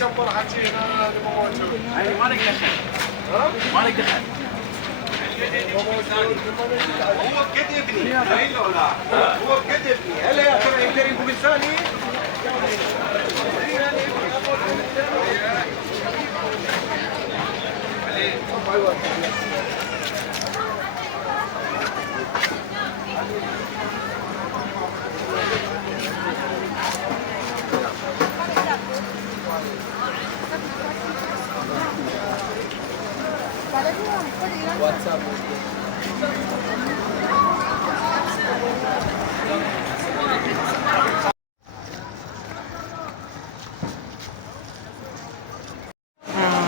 شمر حكينا اللي مو موجود. ايوه مالك دخل. مالك دخل. هو كتبني هو كتبني هلا يا ترى يقدر يقول لساني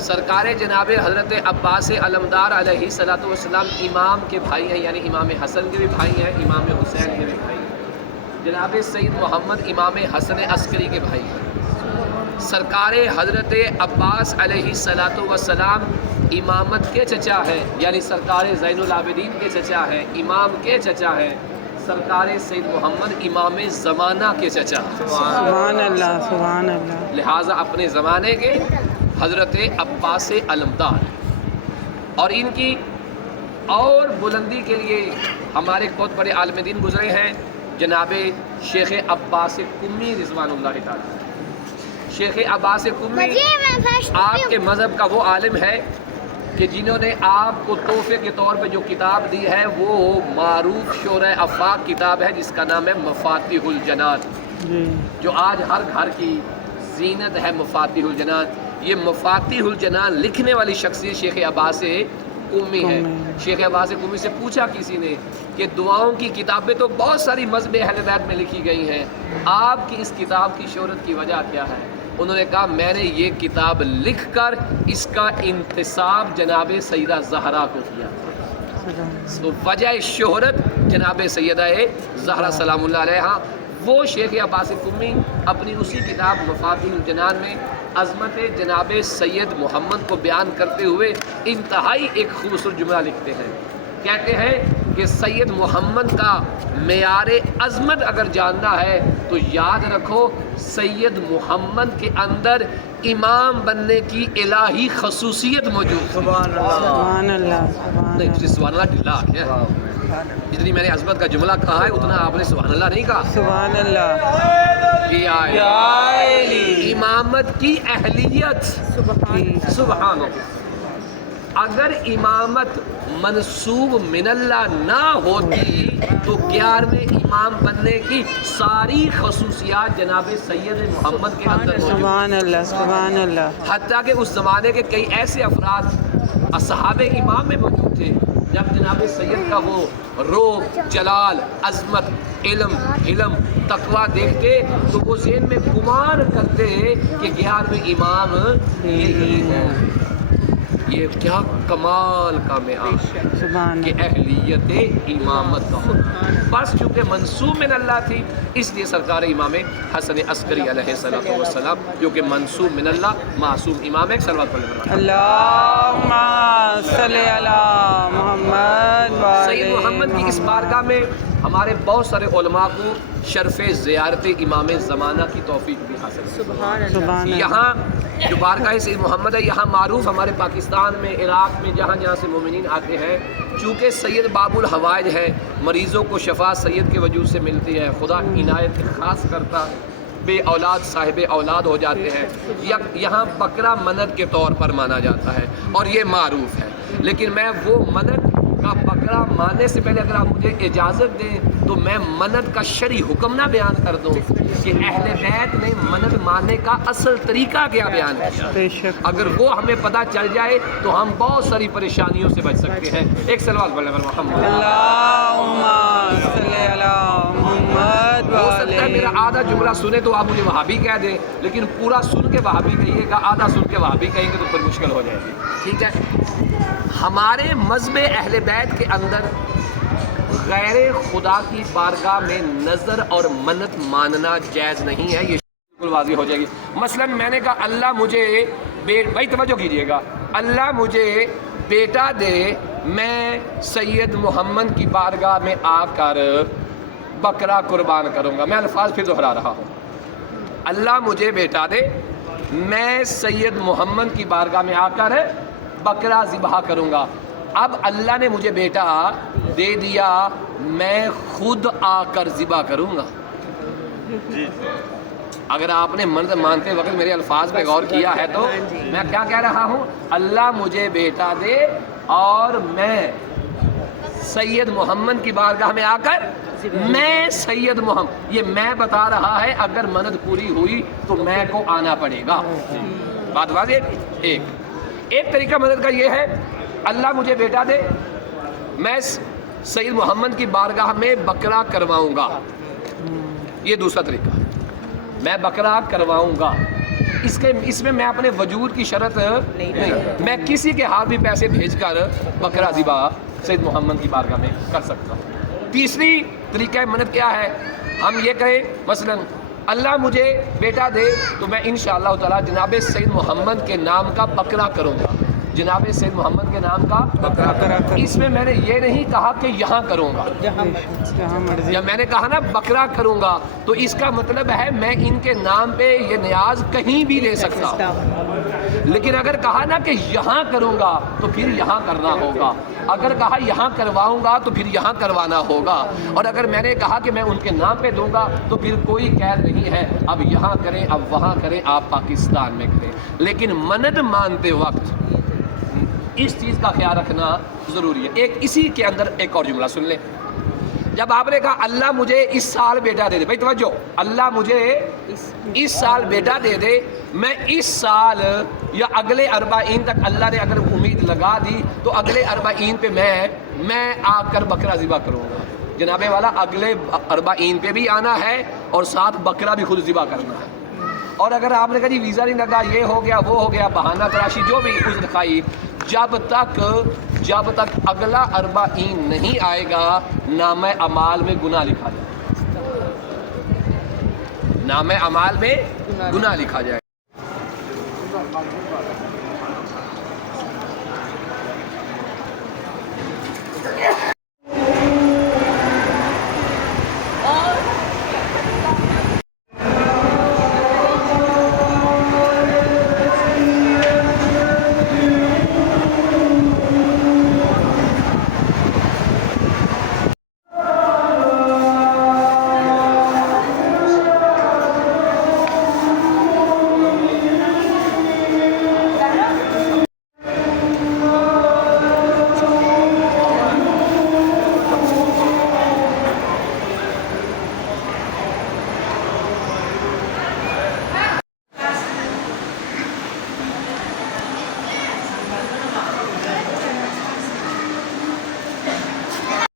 سرکار جناب حضرت عباس علمدار علیہ صلاۃ والسلام امام کے بھائی ہیں، یعنی امام حسن کے بھی بھائی ہیں، امام حسین کے بھی بھائی ہیں، جناب سید محمد امام حسن عسکری کے بھائی ہیں، سرکار حضرت عباس علیہ صلاۃ والسلام امامت کے چچا ہیں، یعنی سرکار زین العابدین کے چچا ہیں، امام کے چچا ہیں، سرکار سید محمد امام زمانہ کے چچا ہیں۔ سبحان اللہ، سبحان اللہ۔ لہٰذا اپنے زمانے کے حضرت عباس علمدار، اور ان کی اور بلندی کے لیے ہمارے ایک بہت بڑے عالم دین گزرے ہیں، جناب شیخ عباس قمی رضوان اللہ تعالی۔ شیخ عباس قمی آپ کے مذہب کا وہ عالم ہے کہ جنہوں نے آپ کو تحفے کے طور پہ جو کتاب دی ہے وہ معروف شورۂ آفاق کتاب ہے جس کا نام ہے مفاتیح الجنان، جو آج ہر گھر کی زینت ہے۔ مفاتیح الجنان، یہ مفاتیح الجنان لکھنے والی شخصیت شیخ عباس قمی ہے۔ شیخ عباس قمی سے پوچھا کسی نے کہ دعاؤں کی کتابیں تو بہت ساری مذہب اہل بیت میں لکھی گئی ہیں، آپ کی اس کتاب کی شہرت کی وجہ کیا ہے؟ انہوں نے کہا میں نے یہ کتاب لکھ کر اس کا انتساب جناب سیدہ زہرا کو کیا تھا، تو وجہ شہرت جناب سیدہ زہرا سلام اللہ علیہا۔ وہ شیخ عباس قمی اپنی اسی کتاب مفاتیح الجنان میں عظمت جناب سید محمد کو بیان کرتے ہوئے انتہائی ایک خوبصورت جملہ لکھتے ہیں، کہتے ہیں کہ سید محمد کا معیار عظمت اگر جاننا ہے تو یاد رکھو سید محمد کے اندر امام بننے کی الہی خصوصیت موجود ہے۔ سبحان اللہ، نہیں تجھے سبحان اللہ ڈھلا کیا؟ جتنی میں نے عظمت کا جملہ کہا ہے اتنا آپ نے سبحان اللہ نہیں کہا۔ سبحان اللہ، امامت کی اہلیت، سبحان اللہ۔ اگر امامت منسوب من اللہ نہ ہوتی تو 11ویں امام بننے کی ساری خصوصیات جناب سید محمد کے اندر موجود۔ سبحان اللہ، سبحان اللہ۔ حتیٰ کہ اس زمانے کے کئی ایسے افراد اصحاب امام میں موجود تھے، جب جناب سید کا وہ روب، جلال، عظمت، علم، حلم، تقویٰ دیکھتے تو وہ ذہن میں گمان کرتے کہ 11ویں امام یہی ہے۔ یہ کیا کمال کا معیار کہ اہلیت امامت کا ہو، بس چونکہ منسوب من اللہ تھی اس لیے سرکار امام حسن عسکری علیہ السلام جو کہ منسوب من اللہ معصوم امام ہے۔ صلوات پڑھیں اللہم صلی علی محمد و آل سید محمد کی اس بارگاہ میں ہمارے بہت سارے علماء کو شرف زیارت امام زمانہ کی توفیق بھی حاصل ہے۔ سبحان اللہ۔ یہاں جو بارگاہ سید محمد ہے یہاں معروف ہمارے پاکستان میں، عراق میں، جہاں جہاں سے مومنین آتے ہیں، چونکہ سید باب الحوائج ہے، مریضوں کو شفا سید کے وجود سے ملتی ہے، خدا عنایت خاص کرتا، بے اولاد صاحب اولاد ہو جاتے ہیں، یہاں بکرا منت کے طور پر مانا جاتا ہے اور یہ معروف ہے۔ لیکن میں وہ منت کا بکرا ماننے سے پہلے اگر آپ مجھے اجازت دیں تو میں منت کا شرعی حکم نہ بیان کر دوں کہ اہل بیت نے منت ماننے کا اصل طریقہ کیا بیان کیا۔ بے شک۔ اگر وہ ہمیں پتہ چل جائے تو ہم بہت ساری پریشانیوں سے بچ سکتے ہیں۔ ایک سلوات پڑھ لیں محمد۔ اللہم صلی علی محمد و ہو آل سکتا ہے میرا آدھا جملہ سنے تو آپ مجھے وہابی کہہ دیں، لیکن پورا سن کے وہابی کہیے گا، آدھا سن کے وہابی کہیں گے تو پھر مشکل ہو جائے گی، ٹھیک ہے؟ ہمارے مذہب اہل بیت کے اندر غیر خدا کی بارگاہ میں نظر اور منت ماننا جائز نہیں ہے، یہ بالکل واضح ہو جائے گی۔ مثلا میں نے کہا اللہ مجھے بھائی توجہ کیجیے گا، اللہ مجھے بیٹا دے، میں سید محمد کی بارگاہ میں آ کر بکرا قربان کروں گا۔ میں الفاظ پھر دہرا رہا ہوں، اللہ مجھے بیٹا دے، میں سید محمد کی بارگاہ میں آ کر بکرا ذبح کروں گا۔ اب اللہ نے مجھے بیٹا دے دیا، میں خود آ کر ذبح کروں گا۔ اگر آپ نے مانتے وقت میرے الفاظ پہ غور کیا ہے تو میں کیا کہہ رہا ہوں؟ اللہ مجھے بیٹا دے اور میں سید محمد کی بارگاہ میں آ کر میں سید محمد، یہ میں بتا رہا ہے، اگر منت پوری ہوئی تو میں کو آنا پڑے گا۔ بات واضح؟ ایک طریقہ مدد کا یہ ہے اللہ مجھے بیٹا دے، میں سید محمد کی بارگاہ میں بکرا کرواؤں گا، یہ دوسرا طریقہ، میں بکرا کرواؤں گا۔ اس میں میں اپنے وجود کی شرط نہیں، میں کسی کے ہاتھ بھی پیسے بھیج کر بکرا ذبح سید محمد کی بارگاہ میں کر سکتا ہوں۔ تیسری طریقہ منت کیا ہے؟ ہم یہ کریں مثلا اللہ مجھے بیٹا دے تو میں انشاءاللہ تعالی جناب سید محمد کے نام کا بکرا کروں گا، جناب سید محمد کے نام کا بکرا۔ اس میں نے یہ نہیں کہا کہ یہاں کروں گا، جب میں نے کہا نا بکرا کروں گا تو اس کا مطلب ہے میں ان کے نام پہ یہ نیاز کہیں بھی لے سکتا ہوں، لیکن اگر کہا نا کہ یہاں کروں گا تو پھر یہاں کرنا ہوگا، اگر کہا یہاں کرواؤں گا تو پھر یہاں کروانا ہوگا، اور اگر میں نے کہا کہ میں ان کے نام پہ دوں گا تو پھر کوئی قید نہیں ہے اب یہاں کریں اب وہاں کریں آپ پاکستان میں کریں۔ لیکن منت مانتے وقت اس چیز کا خیال رکھنا ضروری ہے۔ ایک اسی کے اندر ایک اور جملہ سن لیں، جب آپ نے کہا اللہ مجھے اس سال بیٹا دے دے، بھائی توجہ، اللہ مجھے اس سال بیٹا دے دے، میں اس سال یا اگلے 40 تک اللہ نے اگر امید لگا دی تو اگلے 40 پہ میں آ کر بکرا ذبح کروں گا۔ جناب والا اگلے 40 پہ بھی آنا ہے اور ساتھ بکرا بھی خود ذبح کرنا ہے۔ اور اگر آپ نے کہا جی ویزا نہیں لگا، یہ ہو گیا وہ ہو گیا، بہانہ تراشی جو بھی عذر دکھائی، جب تک اگلا 40 نہیں آئے گا نامہ اعمال میں گناہ لکھا جائے، نامہ اعمال میں گناہ لکھا جائے۔